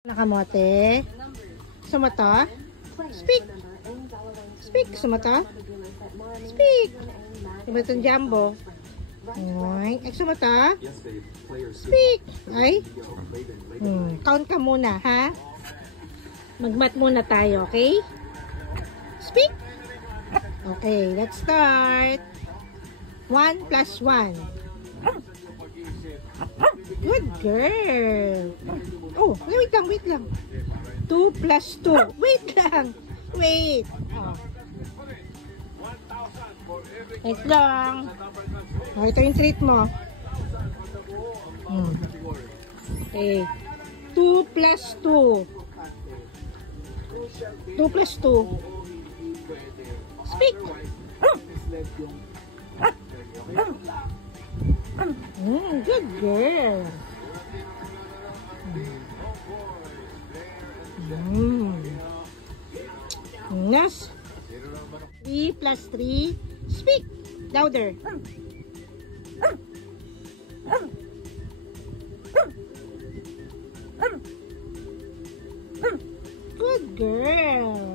Nakamote. Sumata. Speak. Speak. Sumata. Speak. Diba itong jumbo? Ay. Sumata. Speak. Ay. Count ka muna, ha? Magmat muna tayo, okay? Speak. Okay, let's start. 1 plus 1. Good girl. Oh, wait lang. 2 plus 2. Wait lang. Wait. Oh. Wait lang. Oh, ito yung treat mo. Okay. 2 plus 2. 2 plus 2. Speak. Good girl. Yes. 3 plus 3. Speak. Louder. Good girl.